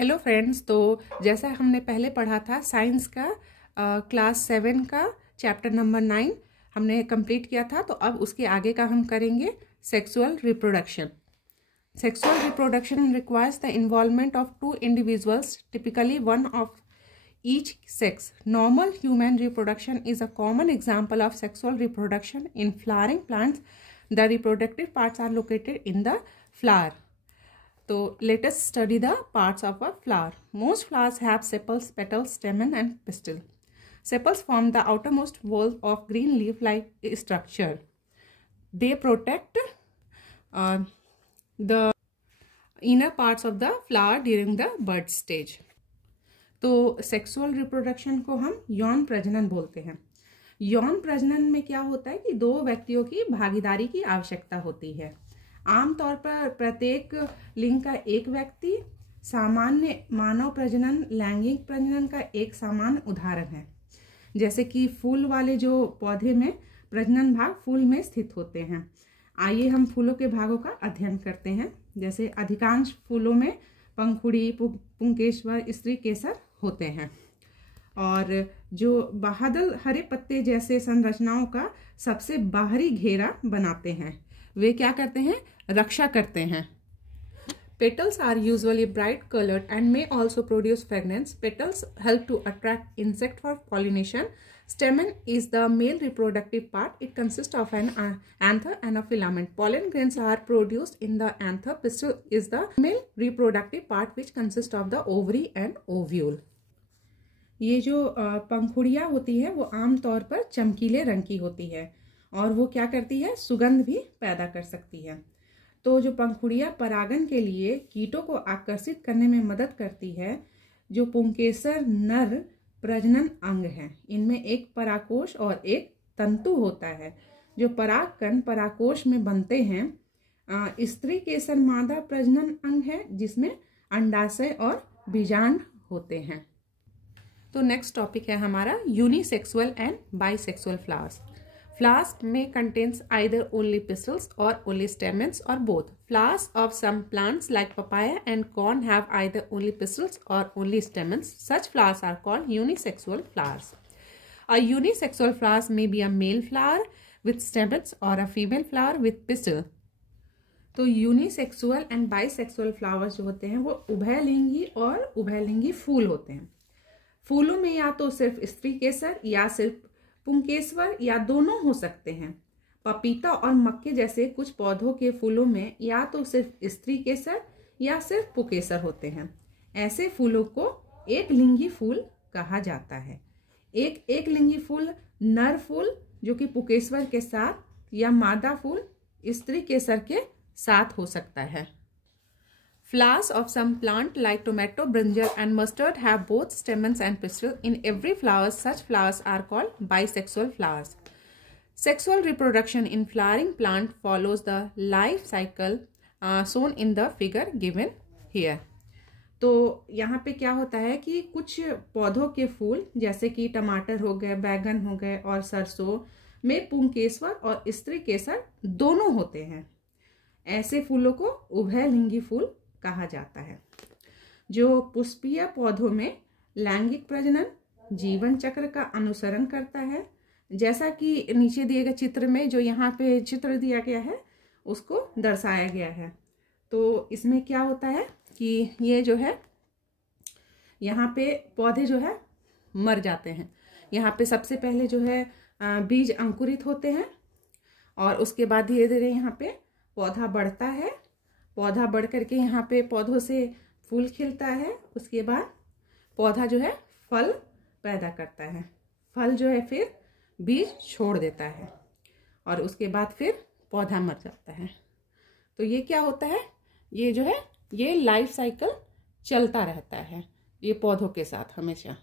Hello friends, तो जैसा हमने पहले पढ़ा था साइंस का क्लास 7 का चैप्टर नंबर 9 हमने कंप्लीट किया था। तो अब उसके आगे का हम करेंगे sexual reproduction. Sexual reproduction requires the involvement of two individuals, typically one of each sex. Normal human reproduction is a common example of sexual reproduction. In flowering plants, the reproductive parts are located in the flower. So let us study the parts of a flower. Most flowers have sepals, petals, stamen and pistil. Sepals form the outermost wall of green leaf-like structure. They protect the inner parts of the flower during the bud stage. तो sexual reproduction को हम यौन प्रजनन बोलते हैं। यौन प्रजनन में क्या होता है कि दो व्यक्तियों की भागीदारी की आवश्यकता होती है। आमतौर पर प्रत्येक लिंग का एक व्यक्ति। सामान्य मानव प्रजनन लैंगिक प्रजनन का एक सामान्य उदाहरण है। जैसे कि फूल वाले जो पौधे में प्रजनन भाग फूल में स्थित होते हैं। आइए हम फूलों के भागों का अध्ययन करते हैं। जैसे अधिकांश फूलों में पंखुड़ी, पुंकेसर, स्त्री केसर होते हैं और जो बादल हरे पत्ते जैसे संरचनाओं का सबसे बाहरी घेरा बनाते हैं, वे क्या करते हैं? रक्षा करते हैं। Petals are usually bright colored and may also produce fragrance. Petals help to attract insect for pollination. Stamen is the male reproductive part. It consists of an anther and a filament. Pollen grains are produced in the anther. Pistil is the male reproductive part which consists of the ovary and ovule. ये जो पंखुड़ियाँ होती है वो आमतौर पर चमकीले रंग की होती है और वो क्या करती है? सुगंध भी पैदा कर सकती है। तो जो पंखुड़ियाँ परागन के लिए कीटों को आकर्षित करने में मदद करती है। जो पुंकेसर नर प्रजनन अंग है, इनमें एक परागकोश और एक तंतु होता है। जो परागकण परागकोश में बनते हैं। स्त्री केसर मादा प्रजनन अंग है जिसमें अंडाशय और बीजांड होते हैं। तो नेक्स्ट टॉपिक है हमारा unisexual and bisexual flowers. Flowers may contain either only pistils or only stamens or both. Flowers of some plants like papaya and corn have either only pistils or only stamens. Such flowers are called unisexual flowers. A unisexual flower may be a male flower with stamens or a female flower with pistil. तो unisexual and bisexual flowers जो होते हैं वो उभयलिंगी और उभयलिंगी फूल होते हैं। फूलों में या तो सिर्फ स्त्री केसर या सिर्फ पुंकेसर या दोनों हो सकते हैं। पपीता और मक्के जैसे कुछ पौधों के फूलों में या तो सिर्फ स्त्री केसर या सिर्फ पुंकेसर होते हैं। ऐसे फूलों को एक लिंगी फूल कहा जाता है। एक लिंगी फूल नर फूल जो कि पुंकेसर के साथ या मादा फूल स्त्री केसर के साथ हो सकता है। Flowers of some plant like tomato, brinjal and mustard have both stamens and pistil. In every flower, such flowers are called bisexual flowers. Sexual reproduction in flowering plant follows the life cycle shown in the figure given here. तो यहाँ पे क्या होता है कि कुछ पौधों के फूल जैसे कि टमाटर हो गए, बैगन हो गए और सरसों में पुंकेसर और स्त्री केसर दोनों होते हैं। ऐसे फूलों को उभयलिंगी फूल कहा जाता है। जो पुष्पीय पौधों में लैंगिक प्रजनन जीवन चक्र का अनुसरण करता है। जैसा कि नीचे दिए गए चित्र में जो यहाँ पे चित्र दिया गया है उसको दर्शाया गया है। तो इसमें क्या होता है कि ये जो है यहाँ पे पौधे जो है मर जाते हैं। यहाँ पे सबसे पहले जो है बीज अंकुरित होते हैं और उसके बाद धीरे धीरे यहाँ पे पौधा बढ़ता है। पौधा बढ़ करके यहाँ पे पौधों से फूल खिलता है। उसके बाद पौधा जो है फल पैदा करता है। फल जो है फिर बीज छोड़ देता है और उसके बाद फिर पौधा मर जाता है। तो ये क्या होता है? ये जो है ये लाइफ साइकिल चलता रहता है ये पौधों के साथ हमेशा।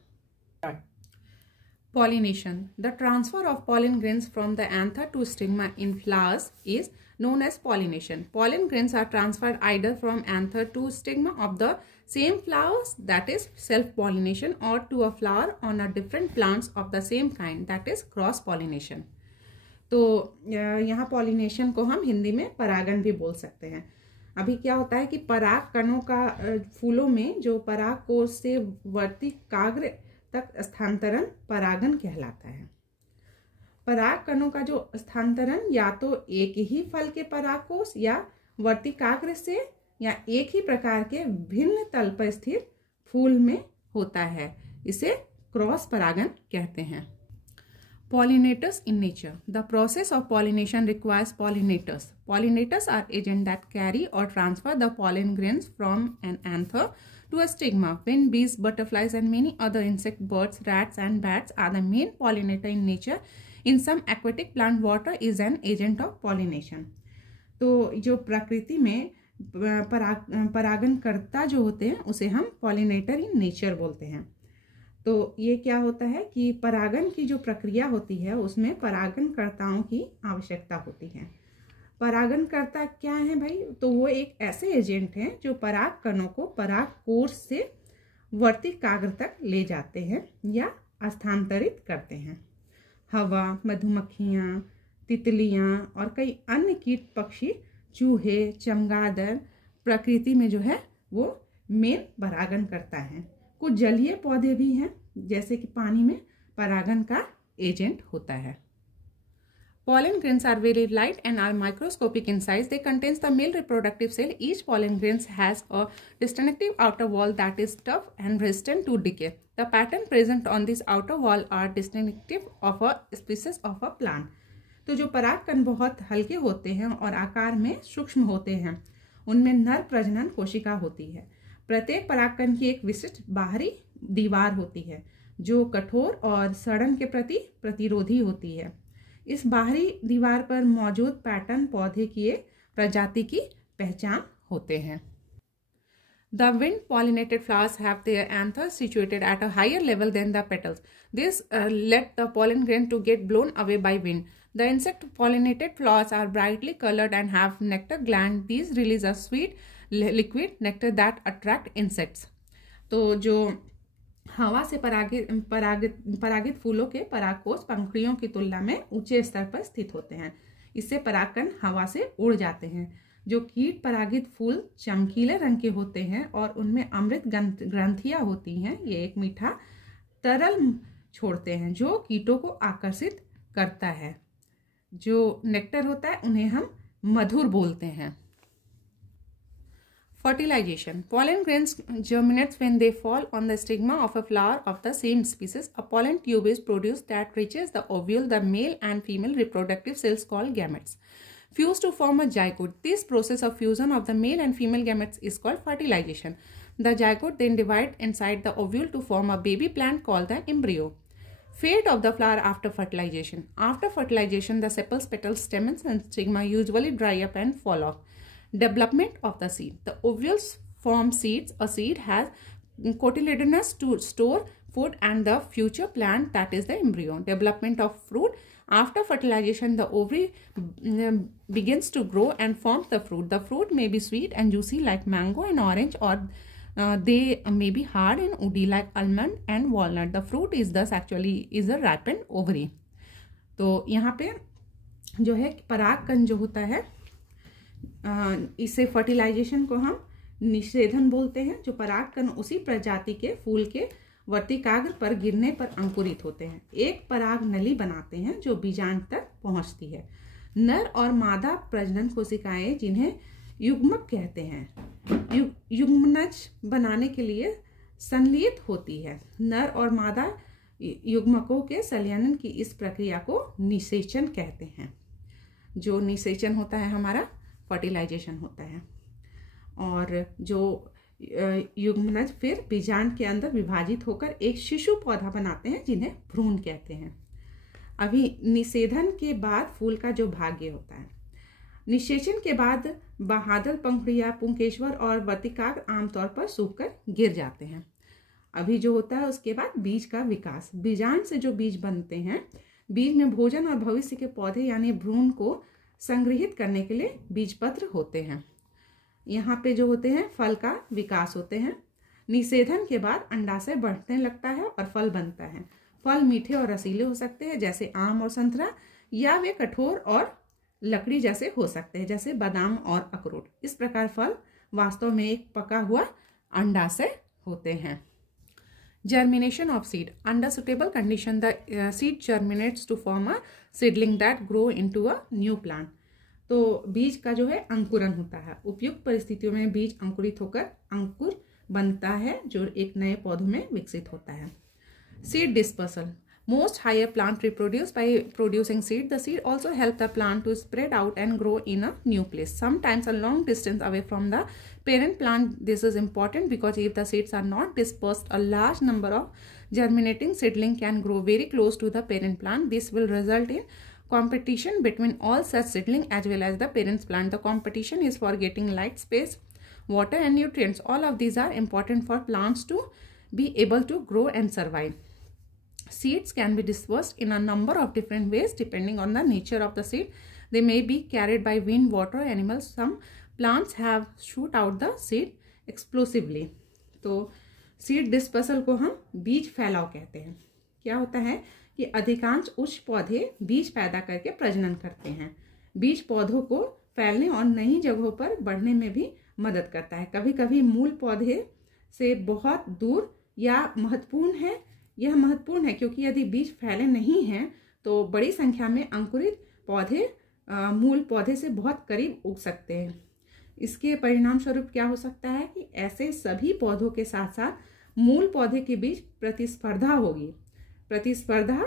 Pollination. The transfer of pollen grains from the anther to stigma in flowers is known as pollination. Pollen grains are transferred either from anther to stigma of the same flowers, that is self-pollination, or to a flower on a different plants of the same kind, that is cross-pollination. तो यहाँ pollination को हम हिंदी में परागन भी बोल सकते हैं। अभी क्या होता है कि पराग कणों का फूलों में जो पराग कोश से वर्तिकाग्र तक स्थानांतरण परागन कहलाता है। पराग कणों का जो स्थानांतरण या तो एक ही फल के परागकोश या वर्तिकाग्र से या एक ही प्रकार के भिन्न तल पर स्थित फूल में होता है, इसे क्रॉस परागन कहते हैं। Pollinators in nature. The process of pollination requires pollinators. Pollinators are agents that carry or transfer the pollen grains from an anther to a stigma. When bees, butterflies, and many other insect, birds, rats, and bats are the main pollinator in nature, in some aquatic plant, water is an agent of pollination. तो जो प्रकृति में परागनकर्ता जो होते हैं उसे हम pollinator in nature बोलते हैं। तो ये क्या होता है कि परागन की जो प्रक्रिया होती है उसमें परागनकर्ताओं की आवश्यकता होती है। परागनकर्ता क्या है भाई? तो वो एक ऐसे एजेंट हैं जो पराग कणों को पराग कोश से वर्तिकाग्र तक ले जाते हैं या स्थानांतरित करते हैं। हवा, मधुमक्खियाँ, तितलियाँ और कई अन्य कीट पक्षी, चूहे, चमगादड़ प्रकृति में जो है वो मेन परागन करता है। कुछ जलीय पौधे भी हैं जैसे कि पानी में परागन का एजेंट होता है। Pollen grains are very light and are microscopic in size. They contains the male reproductive cell. Each pollen grain has a distinctive outer wall that is tough and resistant to decay. The pattern present on this outer wall are distinctive of a species of a plant. तो जो परागकण बहुत हल्के होते हैं और आकार में सूक्ष्म होते हैं, उनमें नर प्रजनन कोशिका होती है। प्रत्येक परागकण की एक विशिष्ट बाहरी दीवार होती है जो कठोर और सड़न के प्रति प्रतिरोधी होती है। इस बाहरी दीवार पर मौजूद पैटर्न पौधे की एक प्रजाति की पहचान होते हैं। The wind pollinated flowers have their anthers situated at a higher level than the petals. This let the pollen grain to get blown away by wind. The insect pollinated flowers are brightly colored and have nectar glands. These release a sweet liquid nectar that attract insects. तो जो हवा से परागित फूलों के परागकोश पंखुड़ियों की तुलना में ऊंचे स्तर पर स्थित होते हैं। इससे परागकण हवा से उड़ जाते हैं। जो कीट परागित फूल चमकीले रंग के होते हैं और उनमें अमृत ग्रंथियां होती हैं। ये एक मीठा तरल छोड़ते हैं जो कीटों को आकर्षित करता है। जो नेक्टर होता है उन्हें हम मधुर बोलते हैं। Fertilization. Pollen grains germinates when they fall on the stigma of a flower of the same species. A pollen tube is produced that reaches the ovule. The male and female reproductive cells called gametes fuse to form a zygote. This process of fusion of the male and female gametes is called fertilization. The zygote then divide inside the ovule to form a baby plant called the embryo. Fate of the flower after fertilization. After fertilization, the sepals, petals, stamens, and stigma usually dry up and fall off. Development of the seed. The ovules form seeds. A seed has cotyledons to store food and the future plant, that is the embryo. Development of fruit. After fertilization, the ovary begins to grow and forms the fruit. The fruit may be sweet and juicy like mango and orange, or they may be hard and woody like almond and walnut. The fruit is thus actually is a ripened ovary. तो यहाँ पे जो है परागकण जो होता है इसे फर्टिलाइजेशन को हम निषेधन बोलते हैं। जो परागकण उसी प्रजाति के फूल के वर्तिकाग्र पर गिरने पर अंकुरित होते हैं, एक पराग नली बनाते हैं जो बीजांड तक पहुंचती है। नर और मादा प्रजनन कोशिकाएं जिन्हें युग्मक कहते हैं युग्मनज बनाने के लिए संलियित होती है। नर और मादा युग्मकों के संलयन की इस प्रक्रिया को निषेचन कहते हैं। जो निषेचन होता है हमारा फर्टिलाइजेशन होता है। और जो युग्मनज फिर बीजांड के अंदर विभाजित होकर एक शिशु पौधा बनाते हैं जिन्हें भ्रूण कहते हैं। अभी निषेधन के बाद फूल का जो भाग्य होता है, निषेचन के बाद बहादुर पंखुड़ियां, पुंकेश्वर और वर्तिकाग्र आमतौर पर सूखकर गिर जाते हैं। अभी जो होता है उसके बाद बीज का विकास। बीजांड से जो बीज बनते हैं, बीज में भोजन और भविष्य के पौधे यानी भ्रूण को संग्रहित करने के लिए बीजपत्र होते हैं। यहाँ पे जो होते हैं फल का विकास होते हैं। निषेधन के बाद अंडाशय बढ़ने लगता है और फल बनता है। फल मीठे और रसीले हो सकते हैं जैसे आम और संतरा, या वे कठोर और लकड़ी जैसे हो सकते हैं, जैसे बादाम और अखरोट। इस प्रकार फल वास्तव में एक पका हुआ अंडा से होते हैं। Germination of seed. Under suitable condition, the seed germinates to form a seedling that grow into a new plant. तो बीज का जो है अंकुरन होता है। उपयुक्त परिस्थितियों में बीज अंकुरित होकर अंकुर बनता है जो एक नए पौधों में विकसित होता है। Seed dispersal. Most higher plant reproduce by producing seed. The seed also help the plant to spread out and grow in a new place, sometimes a long distance away from the parent plant. This is important because if the seeds are not dispersed, a large number of germinating seedling can grow very close to the parent plant. This will result in competition between all such seedling as well as the parent plant. The competition is for getting light, space, water and nutrients. All of these are important for plants to be able to grow and survive. Seeds can be dispersed in a number of different ways depending on the nature of the seed. They may be carried by wind, water, animals. Some plants have shoot out the seed explosively. तो seed dispersal को हम बीज फैलाव कहते हैं। क्या होता है कि अधिकांश उच्च पौधे बीज पैदा करके प्रजनन करते हैं। बीज पौधों को फैलने और नई जगहों पर बढ़ने में भी मदद करता है। कभी कभी मूल पौधे से बहुत दूर या यह महत्वपूर्ण है क्योंकि यदि बीज फैले नहीं हैं तो बड़ी संख्या में अंकुरित पौधे मूल पौधे से बहुत करीब उग सकते हैं। इसके परिणाम स्वरूप क्या हो सकता है कि ऐसे सभी पौधों के साथ साथ मूल पौधे के बीच प्रतिस्पर्धा होगी। प्रतिस्पर्धा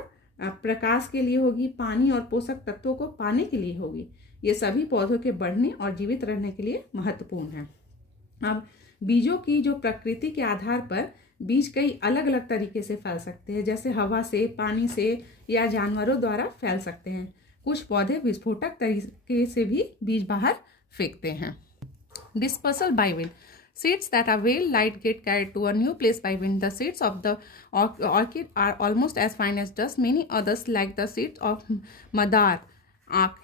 प्रकाश के लिए होगी, पानी और पोषक तत्वों को पाने के लिए होगी। ये सभी पौधों के बढ़ने और जीवित रहने के लिए महत्वपूर्ण है। अब बीजों की जो प्रकृति के आधार पर बीज कई अलग अलग तरीके से फैल सकते हैं, जैसे हवा से, पानी से या जानवरों द्वारा फैल सकते हैं। कुछ पौधे विस्फोटक तरीके से भी बीज बाहर फेंकते हैं। Dispersal by wind. Seeds that are well light get carried to a new place by wind. The seeds of the orchid are almost as fine as dust. Many others, like the seeds of madar,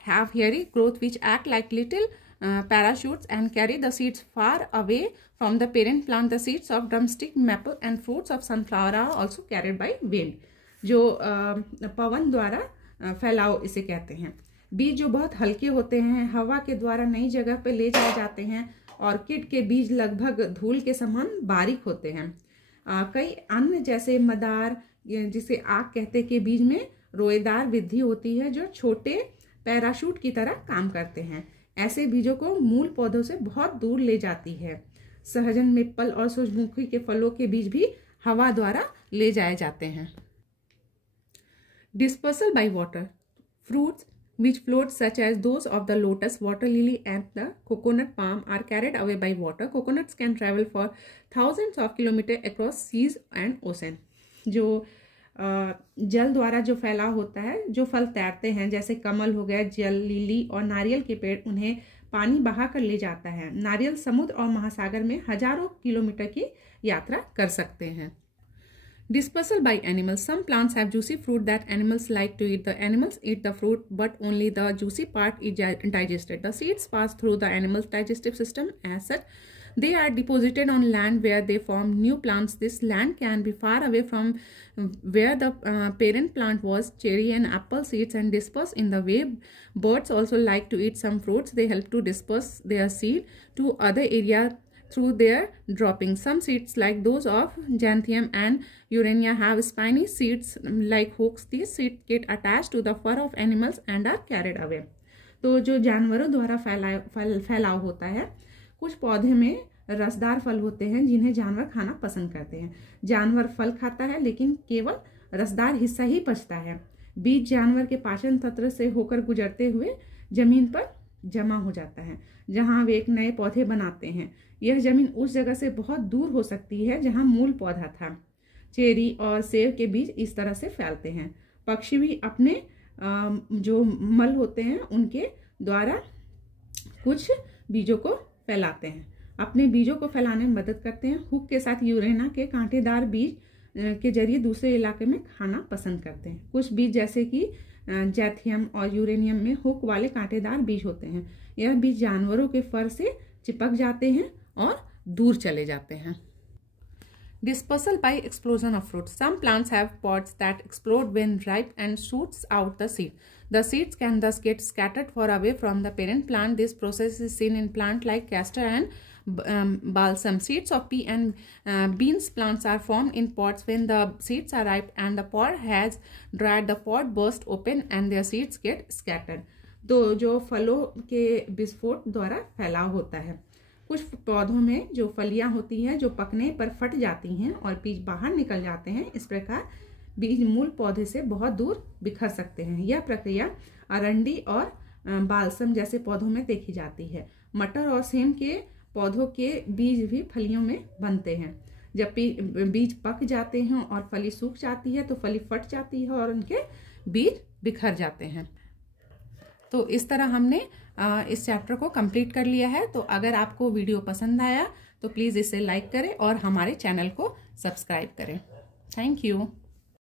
have hairy growth which act like little parachutes and carry the seeds far away from the parent plant. The seeds of drumstick, maple and fruits of sunflower are also carried by wind. जो पवन द्वारा फैलाव इसे कहते हैं। बीज जो बहुत हल्के होते हैं, हवा के द्वारा नई जगह पे ले जाए जाते हैं। ऑर्किड के बीज लगभग धूल के समान बारीक होते हैं। कई अन्य जैसे मदार, जिसे आक कहते के बीज में रोएदार वृद्धि होती है जो छोटे पैराशूट की तरह काम करते हैं। ऐसे बीजों को मूल पौधों से बहुत दूर ले जाती है। सहजन, मेपल और सूरजमुखी के फलों के बीज भी हवा द्वारा ले जाए जाते हैं। Dispersal by water. Fruits which float such as those of the lotus, water lily and the coconut palm are carried away by water. Coconuts can travel for thousands of kilometers across seas and ocean. जो जल द्वारा जो फैलाव होता है, जो फल तैरते हैं जैसे कमल हो गया, जल लिली और नारियल के पेड़, उन्हें पानी बहा कर ले जाता है। नारियल समुद्र और महासागर में हजारों किलोमीटर की यात्रा कर सकते हैं। Dispersal by animals. Some plants have juicy fruit that animals like to eat. The animals eat the fruit, but only the juicy part is digested. The seeds pass through the animal's digestive system. As such, they are deposited on land where they form new plants. This land can be far away from where the parent plant was. Cherry and apple seeds and disperse in the way birds also like to eat some fruits. They help to disperse their seed to other areas through their droppings. Some seeds like those of Xanthium and Urania have spiny seeds like hooks. These seeds get attached to the fur of animals and are carried away. तो जो जानवरों द्वारा फैलाव होता है, कुछ पौधे में रसदार फल होते हैं जिन्हें जानवर खाना पसंद करते हैं। जानवर फल खाता है लेकिन केवल रसदार हिस्सा ही बचता है। बीज जानवर के पाचन तंत्र से होकर गुजरते हुए जमीन पर जमा हो जाता है जहां वे एक नए पौधे बनाते हैं। यह जमीन उस जगह से बहुत दूर हो सकती है जहां मूल पौधा था। चेरी और सेब के बीज इस तरह से फैलते हैं। पक्षी भी अपने जो मल होते हैं उनके द्वारा कुछ बीजों को फैलाते हैं, अपने बीजों को फैलाने में मदद करते हैं। हुक के साथ यूरेना के कांटेदार बीज के जरिए दूसरे इलाके में खाना पसंद करते हैं। कुछ बीज जैसे कि जैथियम और यूरेनियम में हुक वाले कांटेदार बीज होते हैं। यह बीज जानवरों के फर से चिपक जाते हैं और दूर चले जाते हैं। Dispersal by explosion of fruit. Some plants have pods that explode when ripe and shoots out the seed. The seeds can thus get scattered far away from the parent plant. This process is seen in plants like castor and balsam. Seeds of pea and beans plants are formed in pods when the seeds are ripe and the pod has dried. The pod bursts open and their seeds get scattered. तो जो फलों के विस्फोट द्वारा फैलाव होता है। कुछ पौधों में जो फलियां होती हैं जो पकने पर फट जाती हैं और बीज बाहर निकल जाते हैं। इस प्रकार बीज मूल पौधे से बहुत दूर बिखर सकते हैं। यह प्रक्रिया अरंडी और बालसम जैसे पौधों में देखी जाती है। मटर और सेम के पौधों के बीज भी फलियों में बनते हैं। जब बीज पक जाते हैं और फली सूख जाती है तो फली फट जाती है और उनके बीज बिखर जाते हैं। तो इस तरह हमने इस चैप्टर को कंप्लीट कर लिया है। तो अगर आपको वीडियो पसंद आया तो प्लीज़ इसे लाइक करें और हमारे चैनल को सब्सक्राइब करें। Thank you.